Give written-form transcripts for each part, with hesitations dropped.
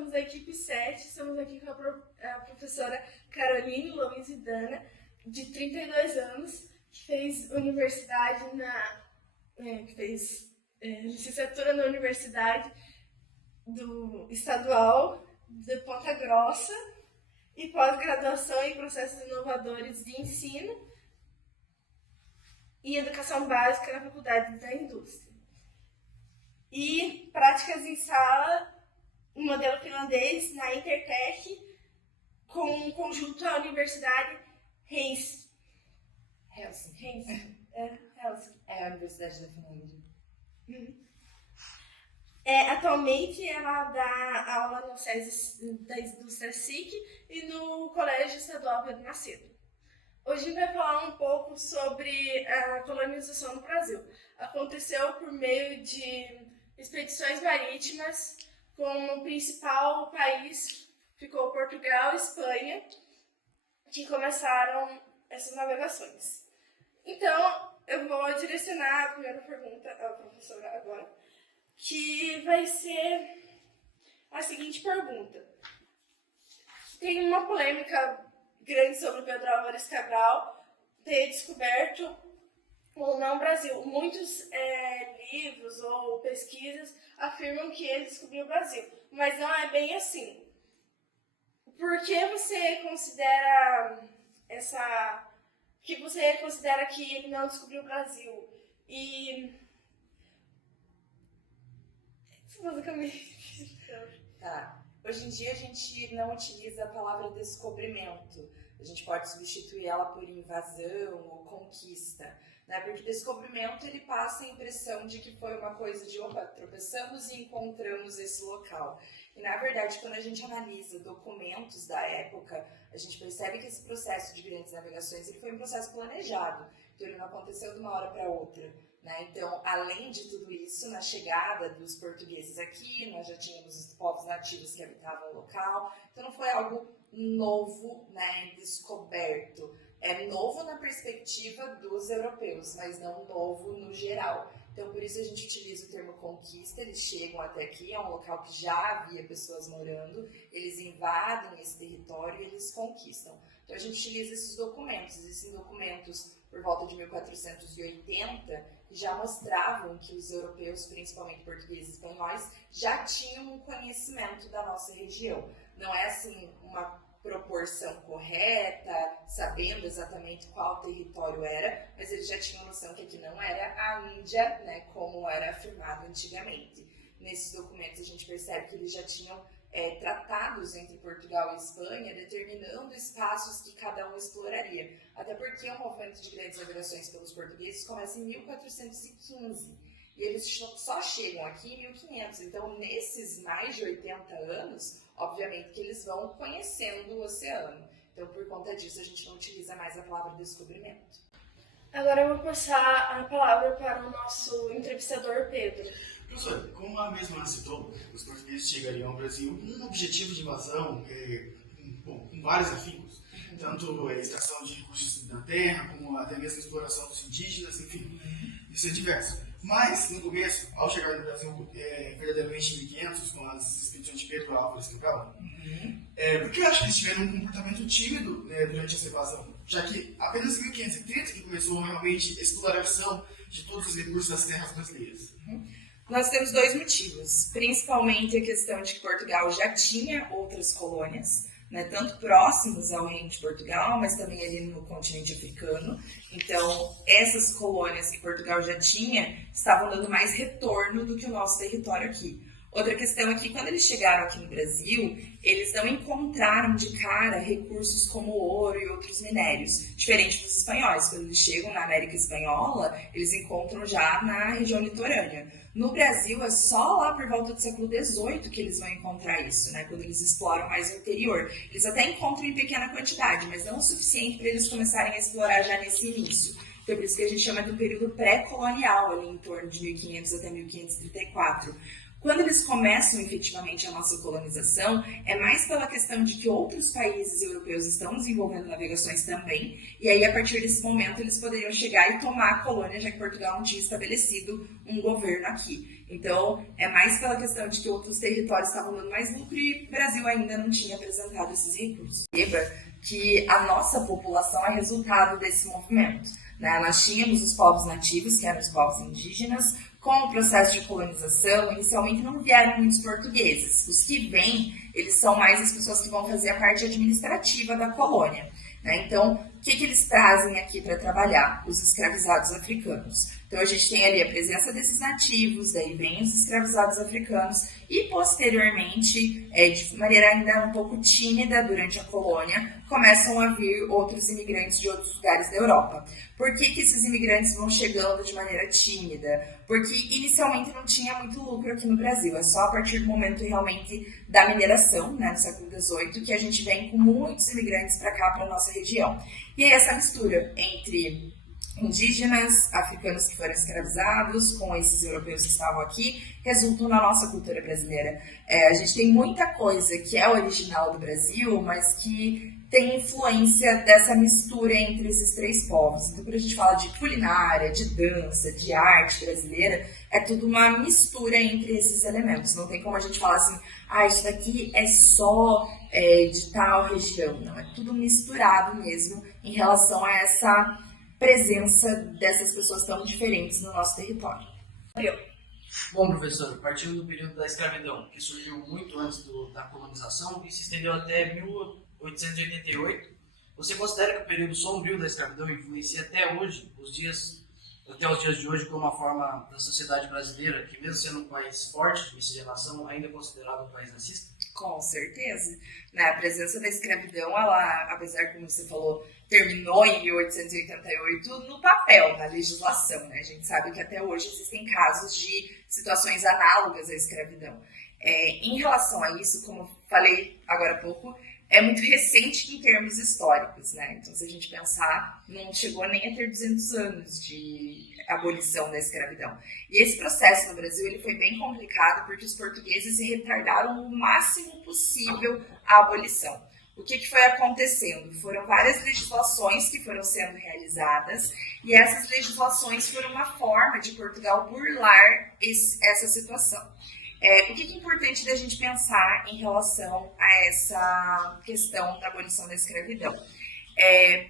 somos a equipe 7, estamos aqui com a professora Caroline Luiz Dana, de 32 anos, que fez universidade licenciatura na Universidade Estadual de Ponta Grossa e pós-graduação em processos inovadores de ensino e educação básica na Faculdade da Indústria. E práticas em sala, um modelo finlandês na Intertech, com um conjunto à Universidade Helsinki. É a Universidade da Finlândia. Atualmente ela dá aula no SESI da Indústria SIC e no Colégio Estadual Pedro Macedo. Hoje a gente vai falar um pouco sobre a colonização no Brasil. Aconteceu por meio de expedições marítimas, como o principal país ficou Portugal e Espanha, que começaram essas navegações. Então, eu vou direcionar a primeira pergunta à professora agora, que vai ser a seguinte pergunta. Tem uma polêmica grande sobre o Pedro Álvares Cabral ter descoberto ou não o Brasil. Muitos livros ou pesquisas afirmam que ele descobriu o Brasil, mas não é bem assim. Por que você considera que ele não descobriu o Brasil? E basicamente. Tá. Hoje em dia a gente não utiliza a palavra descobrimento. A gente pode substituir ela por invasão ou conquista, né? Porque descobrimento ele passa a impressão de que foi uma coisa de opa, tropeçamos e encontramos esse local. E na verdade, quando a gente analisa documentos da época, a gente percebe que esse processo de grandes navegações ele foi um processo planejado. Então ele não aconteceu de uma hora para outra. Né? Então, além de tudo isso, na chegada dos portugueses aqui, nós já tínhamos os povos nativos que habitavam o local. Então, não foi algo novo, né, descoberto. É novo na perspectiva dos europeus, mas não novo no geral. Então, por isso a gente utiliza o termo conquista. Eles chegam até aqui, é um local que já havia pessoas morando, eles invadem esse território e eles conquistam. Então, a gente utiliza esses documentos. Existem documentos por volta de 1480, que já mostravam que os europeus, principalmente portugueses e espanhóis, já tinham um conhecimento da nossa região. Não é assim uma proporção correta, sabendo exatamente qual território era, mas eles já tinham noção que aqui não era a Índia, né, como era afirmado antigamente. Nesses documentos a gente percebe que eles já tinham tratados entre Portugal e Espanha, determinando espaços que cada um exploraria. Até porque o movimento de grandes navegações pelos portugueses começa em 1415 e eles só chegam aqui em 1500. Então, nesses mais de 80 anos, obviamente que eles vão conhecendo o oceano. Então, por conta disso, a gente não utiliza mais a palavra descobrimento. Agora eu vou passar a palavra para o nosso entrevistador, Pedro. Professor, como a mesma citou, os portugueses chegariam ao Brasil com um objetivo de invasão, com vários afincos, tanto a extração de recursos da terra, como até mesmo a exploração dos indígenas, enfim, isso é diverso. Mas, no começo, ao chegar no Brasil, verdadeiramente em 1500, com as expedições de Pedro Álvares Cabral, por que eu acho que eles tiveram um comportamento tímido durante essa invasão? Já que apenas em 1530 que começou realmente a exploração de todos os recursos das terras brasileiras. Nós temos dois motivos, principalmente a questão de que Portugal já tinha outras colônias, né, tanto próximos ao reino de Portugal, mas também ali no continente africano. Então, essas colônias que Portugal já tinha estavam dando mais retorno do que o nosso território aqui. Outra questão é que quando eles chegaram aqui no Brasil, eles não encontraram de cara recursos como ouro e outros minérios, diferente dos espanhóis. Quando eles chegam na América Espanhola, eles encontram já na região litorânea. No Brasil, é só lá por volta do século XVIII que eles vão encontrar isso, né? Quando eles exploram mais o interior. Eles até encontram em pequena quantidade, mas não o suficiente para eles começarem a explorar já nesse início. Então, por isso que a gente chama de um período pré-colonial, ali em torno de 1500 até 1534. Quando eles começam efetivamente a nossa colonização, é mais pela questão de que outros países europeus estão desenvolvendo navegações também, e aí a partir desse momento eles poderiam chegar e tomar a colônia, já que Portugal não tinha estabelecido um governo aqui. Então, é mais pela questão de que outros territórios estavam dando mais lucro e o Brasil ainda não tinha apresentado esses recursos. Lembra que a nossa população é resultado desse movimento, né? Nós tínhamos os povos nativos, que eram os povos indígenas. Com o processo de colonização, inicialmente não vieram muitos portugueses. Os que vêm, eles são mais as pessoas que vão fazer a parte administrativa da colônia, né? Então, o que eles trazem aqui para trabalhar? Os escravizados africanos. Então, a gente tem ali a presença desses nativos, daí vem os escravizados africanos e, posteriormente, de maneira ainda um pouco tímida durante a colônia, começam a vir outros imigrantes de outros lugares da Europa. Por que esses imigrantes vão chegando de maneira tímida? Porque, inicialmente, não tinha muito lucro aqui no Brasil. É só a partir do momento, realmente, da mineração, né, no século XVIII, que a gente vem com muitos imigrantes para cá, para a nossa região. E aí, essa mistura entre indígenas, africanos que foram escravizados, com esses europeus que estavam aqui, resultam na nossa cultura brasileira. A gente tem muita coisa que é original do Brasil, mas que tem influência dessa mistura entre esses três povos. Então, quando a gente fala de culinária, de dança, de arte brasileira, é tudo uma mistura entre esses elementos. Não tem como a gente falar assim, isso daqui é só de tal região. Não, é tudo misturado mesmo em relação a essa presença dessas pessoas tão diferentes no nosso território. Bom, professor, partindo do período da escravidão, que surgiu muito antes da colonização e se estendeu até 1888, você considera que o período sombrio da escravidão influencia até hoje, até os dias de hoje, como uma forma da sociedade brasileira, que mesmo sendo um país forte de miscigenação, ainda é considerado um país racista? Com certeza. A presença da escravidão, ela, apesar, como você falou, terminou em 1888 no papel, na legislação, né? A gente sabe que até hoje existem casos de situações análogas à escravidão. Em relação a isso, como eu falei agora há pouco, é muito recente em termos históricos, né? Então, se a gente pensar, não chegou nem a ter 200 anos de abolição da escravidão. E esse processo no Brasil ele foi bem complicado porque os portugueses se retardaram o máximo possível a abolição. O que foi acontecendo? Foram várias legislações que foram sendo realizadas e essas legislações foram uma forma de Portugal burlar essa situação. O que é importante da gente pensar em relação a essa questão da abolição da escravidão?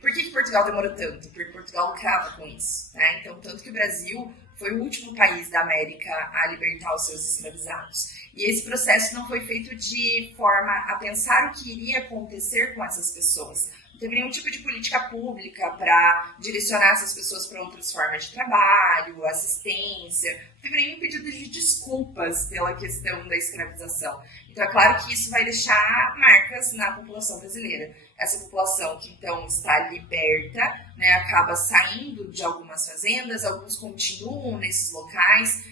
Por que Portugal demorou tanto? Porque Portugal lucrava com isso, né? Então, tanto que o Brasil foi o último país da América a libertar os seus escravizados. E esse processo não foi feito de forma a pensar o que iria acontecer com essas pessoas. Não teve nenhum tipo de política pública para direcionar essas pessoas para outras formas de trabalho, assistência. Não teve nenhum pedido de desculpas pela questão da escravização. Então, é claro que isso vai deixar marcas na população brasileira. Essa população que, então, está liberta, né, acaba saindo de algumas fazendas, alguns continuam nesses locais,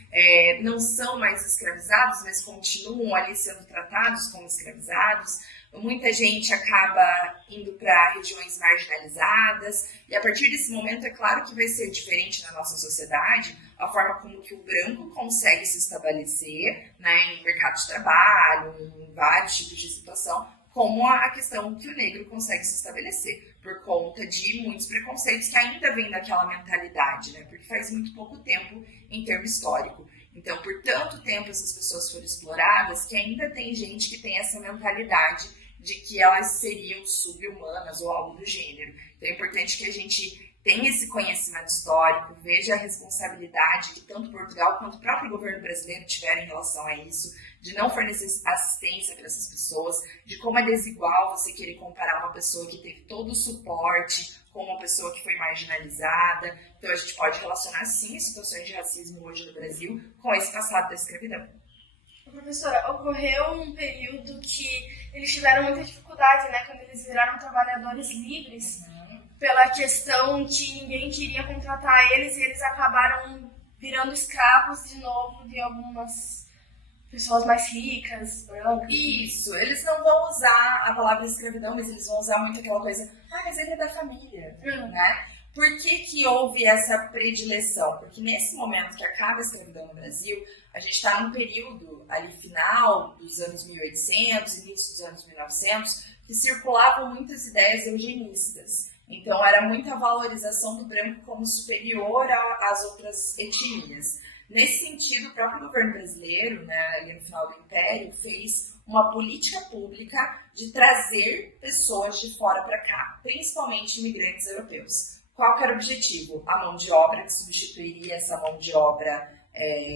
não são mais escravizados, mas continuam ali sendo tratados como escravizados. Muita gente acaba indo para regiões marginalizadas e a partir desse momento é claro que vai ser diferente na nossa sociedade a forma como que o branco consegue se estabelecer, né, em mercado de trabalho, em vários tipos de situação, como a questão que o negro consegue se estabelecer, por conta de muitos preconceitos que ainda vêm daquela mentalidade, né, porque faz muito pouco tempo em termo histórico. Então, por tanto tempo essas pessoas foram exploradas que ainda tem gente que tem essa mentalidade de que elas seriam sub-humanas ou algo do gênero. Então, é importante que a gente tenha esse conhecimento histórico, veja a responsabilidade que tanto Portugal quanto o próprio governo brasileiro tiveram em relação a isso, de não fornecer assistência para essas pessoas, de como é desigual você querer comparar uma pessoa que teve todo o suporte com uma pessoa que foi marginalizada. Então, a gente pode relacionar, sim, as situações de racismo hoje no Brasil com esse passado da escravidão. Professora, ocorreu um período que eles tiveram muita dificuldade, né, quando eles viraram trabalhadores livres, pela questão que ninguém queria contratar eles e eles acabaram virando escravos de novo de algumas pessoas mais ricas, brancas. Isso, eles não vão usar a palavra escravidão, mas eles vão usar muito aquela coisa, mas ele é da família, né? Por que houve essa predileção? Porque nesse momento que acaba a escravidão no Brasil, a gente está num período ali final dos anos 1800, início dos anos 1900, que circulavam muitas ideias eugenistas. Então, era muita valorização do branco como superior às outras etnias. Nesse sentido, o próprio governo brasileiro, né, ali no final do Império, fez uma política pública de trazer pessoas de fora para cá, principalmente imigrantes europeus. Qual que era o objetivo? A mão de obra, que substituiria essa mão de obra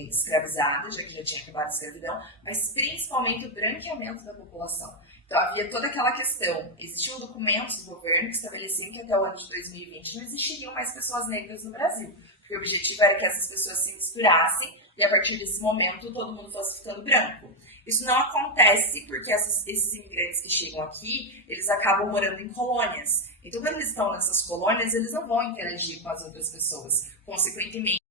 escravizada, já que já tinha acabado a escravidão, mas principalmente o branqueamento da população. Então, havia toda aquela questão. Existiam documentos do governo que estabeleciam que até o ano de 2020 não existiriam mais pessoas negras no Brasil, porque o objetivo era que essas pessoas se misturassem e, a partir desse momento, todo mundo fosse ficando branco. Isso não acontece porque esses imigrantes que chegam aqui, eles acabam morando em colônias. Então, quando eles estão nessas colônias, eles não vão interagir com as outras pessoas. Consequentemente,